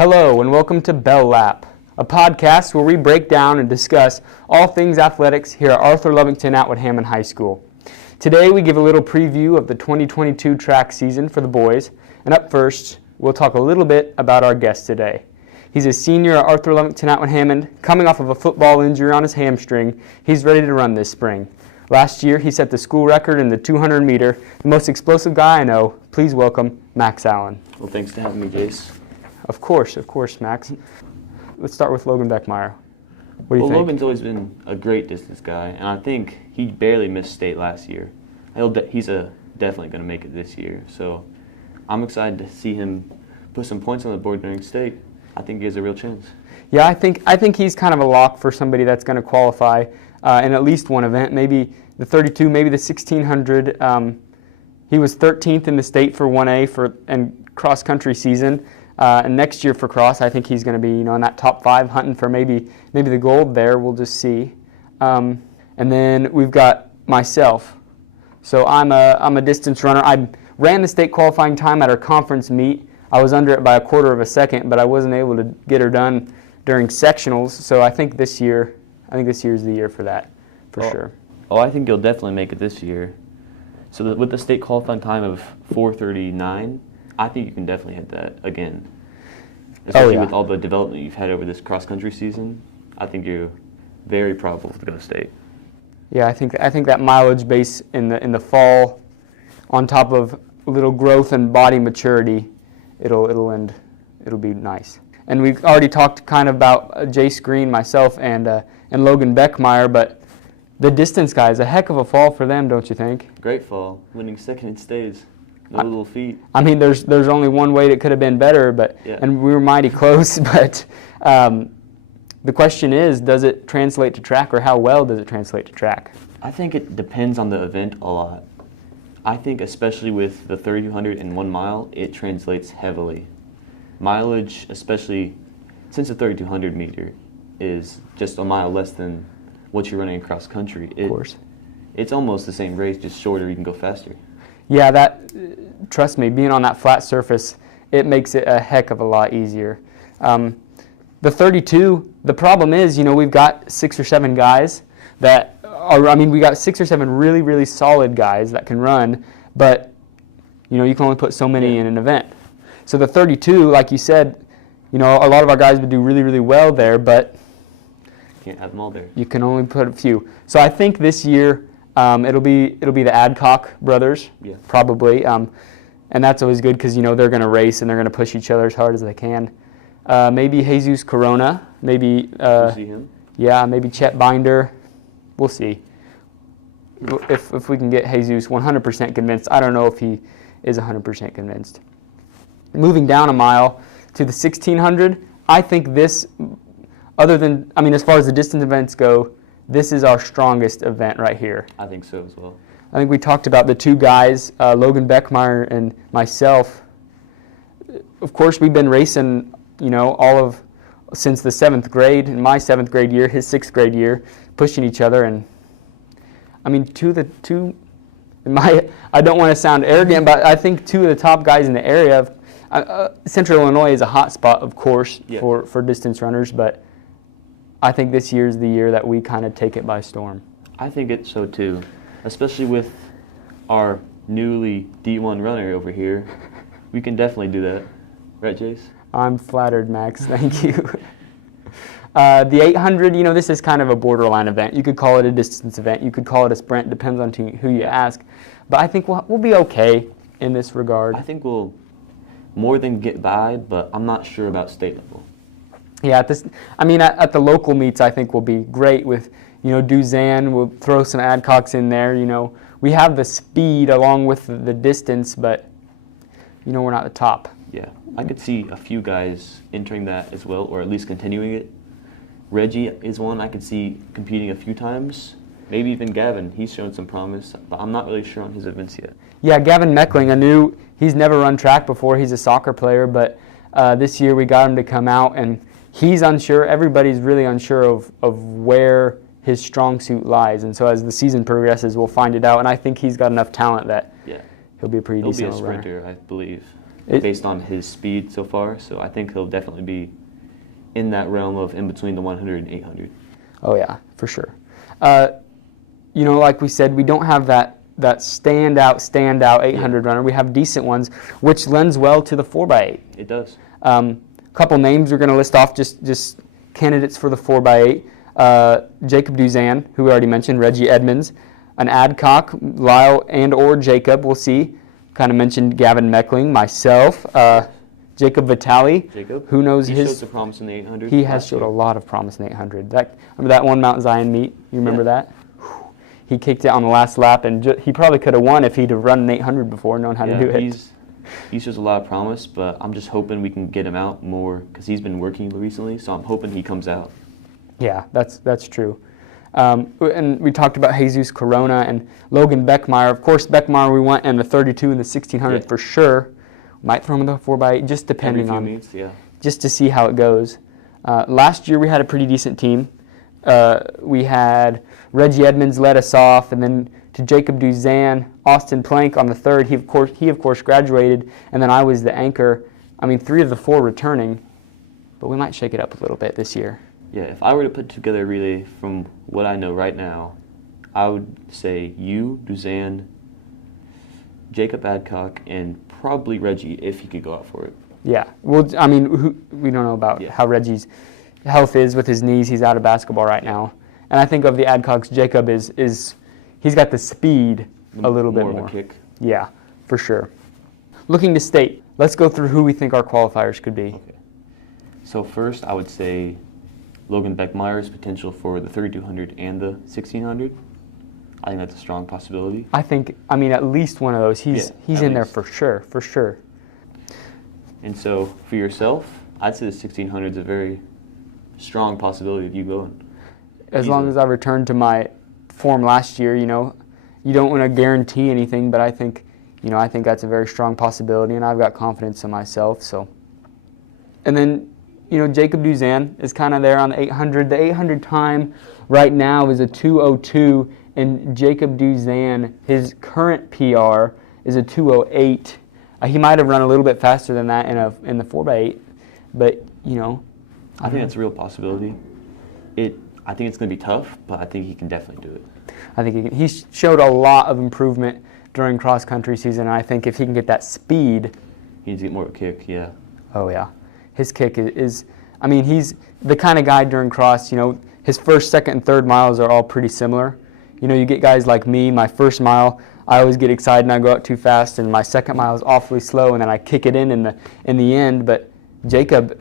Hello and welcome to Bell Lap, a podcast where we break down and discuss all things athletics here at Arthur Lovington Atwood Hammond High School. Today we give a little preview of the 2022 track season for the boys, and up first we'll talk a little bit about our guest today. He's a senior at Arthur Lovington Atwood Hammond, coming off of a football injury on his hamstring. He's ready to run this spring. Last year he set the school record in the 200 meter, the most explosive guy I know. Please welcome Max Allen. Well, thanks for having me, Jace. Of course, Max. Let's start with Logan Beckmeyer. What do you think? Logan's always been a great distance guy, and I think he barely missed state last year. He's definitely going to make it this year, so I'm excited to see him put some points on the board during state. I think he has a real chance. Yeah, I think he's kind of a lock for somebody that's going to qualify in at least one event, maybe the 32, maybe the 1600. He was 13th in the state for 1A and cross country season. And next year for cross, I think he's going to be, in that top 5, hunting for maybe the gold there. We'll just see. And then we've got myself. So I'm a distance runner. I ran the state qualifying time at our conference meet. I was under it by a quarter of a second, but I wasn't able to get her done during sectionals. So I think this year is the year for that, for sure. Oh, I think you'll definitely make it this year. So with the state qualifying time of 4:39. I think you can definitely hit that again. Especially with all the development you've had over this cross-country season. I think you're very probable to go to state. Yeah, I think that mileage base in the fall, on top of a little growth and body maturity, it'll be nice. And we've already talked kind of about Jace Green, myself, and Logan Beckmeyer, but the distance guys, a heck of a fall for them, don't you think? Great fall, winning second in states. No little feet. I mean, there's only one way that could have been better, and we were mighty close. But the question is, does it translate to track, or how well does it translate to track? I think it depends on the event a lot. I think especially with the 3,200 and 1 mile, it translates heavily. Mileage, especially since the 3,200 meter is just a mile less than what you're running across country. Of course. It's almost the same race, just shorter. You can go faster. Yeah, trust me, being on that flat surface, it makes it a heck of a lot easier. The 32, the problem is, we've got 6 or 7 guys that are, we got 6 or 7 really, really solid guys that can run, but, you can only put so many in an event. So the 32, like you said, a lot of our guys would do really, really well there, but can't have them all there. You can only put a few. So I think this year, it'll be the Adcock brothers, probably, and that's always good because they're going to race and they're going to push each other as hard as they can. Maybe Jesus Corona, maybe you see him? Yeah, maybe Chet Binder. We'll see if we can get Jesus 100% convinced. I don't know if he is 100% convinced. Moving down a mile to the 1600, I think this, as far as the distance events go, this is our strongest event right here. I think so as well. I think we talked about the 2 guys, Logan Beckmeyer and myself. Of course, we've been racing, since the 7th grade, in my 7th grade year, his 6th grade year, pushing each other. And I don't want to sound arrogant, but I think 2 of the top guys in the area. Central Illinois is a hot spot, of course, for distance runners, but I think this year's the year that we kind of take it by storm. I think it's so too, especially with our newly D1 runner over here. We can definitely do that. Right, Jace? I'm flattered, Max. Thank you. The 800, this is kind of a borderline event. You could call it a distance event. You could call it a sprint. Depends on who you ask. But I think we'll be okay in this regard. I think we'll more than get by, but I'm not sure about state level. Yeah, at the local meets, I think we'll be great with, Duzan. We'll throw some Adcocks in there. We have the speed along with the distance, but, we're not the top. Yeah, I could see a few guys entering that as well, or at least continuing it. Reggie is one I could see competing a few times. Maybe even Gavin. He's shown some promise, but I'm not really sure on his events yet. Yeah, Gavin Meckling, he's never run track before. He's a soccer player, but this year we got him to come out, and he's unsure. Everybody's really unsure of where his strong suit lies. And so as the season progresses, we'll find it out. And I think he's got enough talent that he'll be a pretty decent runner. He'll be a sprinter, I believe. based on his speed so far. So I think he'll definitely be in that realm of in between the 100 and 800. Oh yeah, for sure. Like we said, we don't have that standout 800 runner. We have decent ones, which lends well to the 4x8. It does. Couple names we're going to list off, just candidates for the 4x8. Jacob Duzan, who we already mentioned, Reggie Edmonds, an Adcock, Lyle and or Jacob, we'll see. Kind of mentioned Gavin Meckling, myself, Jacob Vitale. Jacob, who knows he showed some promise in the 800. He has showed a lot of promise in the 800. Remember that one Mount Zion meet? You remember that? He kicked it on the last lap, and he probably could have won if he'd have run an 800 before, known how to do it. He shows a lot of promise, but I'm just hoping we can get him out more because he's been working recently, so I'm hoping he comes out. Yeah, that's true. And we talked about Jesus Corona and Logan Beckmeyer. Of course, Beckmeyer we want in the 32 and the 1600 for sure. Might throw him in the 4x8, just depending on meets, just to see how it goes. Last year we had a pretty decent team. We had Reggie Edmonds led us off, and then to Jacob Duzan, Austin Plank on the third. He of course graduated, and then I was the anchor. I mean, 3 of the 4 returning, but we might shake it up a little bit this year. Yeah, if I were to put together a relay from what I know right now, I would say you, Duzan, Jacob Adcock, and probably Reggie if he could go out for it. Yeah, well, I mean, we don't know about how Reggie's health is with his knees. He's out of basketball right now. And I think of the Adcocks, Jacob is he's got the speed a little bit more. More of a kick. Yeah, for sure. Looking to state, let's go through who we think our qualifiers could be. Okay. So first, I would say Logan Beckmeyer's potential for the 3200 and the 1600. I think that's a strong possibility. I mean, at least one of those. He's in there for sure. And so for yourself, I'd say the 1600 is a very strong possibility of you going. As long as I return to my form last year, you don't want to guarantee anything, but I think that's a very strong possibility, and I've got confidence in myself. So, and then, Jacob Duzan is kind of there on the 800. The 800 time right now is a 2:02, and Jacob Duzan, his current PR is a 2:08. He might have run a little bit faster than that in the 4x8, but I think that's a real possibility. I think it's going to be tough, but I think he can definitely do it. I think he showed a lot of improvement during cross-country season, and I think if he can get that speed... He needs to get more of a kick, yeah. Oh, yeah. His kick is he's the kind of guy during cross, his first, second, and third miles are all pretty similar. You get guys like me, my first mile, I always get excited and I go out too fast, and my second mile is awfully slow, and then I kick it in the end, but Jacob,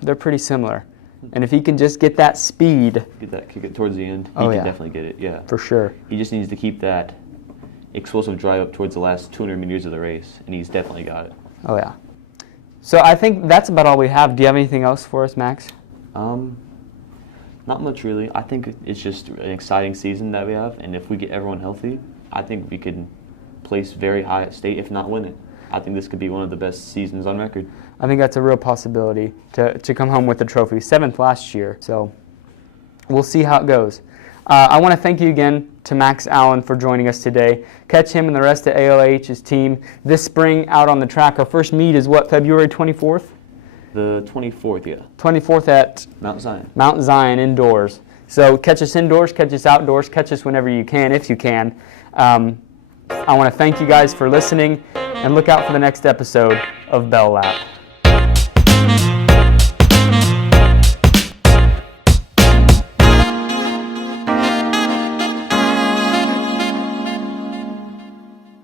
they're pretty similar. And if he can just get that speed... Kick it towards the end, he can definitely get it, yeah. For sure. He just needs to keep that explosive drive up towards the last 200 meters of the race, and he's definitely got it. Oh, yeah. So I think that's about all we have. Do you have anything else for us, Max? Not much, really. I think it's just an exciting season that we have, and if we get everyone healthy, I think we could place very high at state, if not win it. I think this could be one of the best seasons on record. I think that's a real possibility to come home with the trophy. 7th last year, so we'll see how it goes. I want to thank you again to Max Allen for joining us today. Catch him and the rest of ALAH's team this spring out on the track. Our first meet is what, February 24th? The 24th, yeah. 24th at Mount Zion. Mount Zion indoors. So catch us indoors, catch us outdoors, catch us whenever you can, if you can. I want to thank you guys for listening, and look out for the next episode of Bell Lap.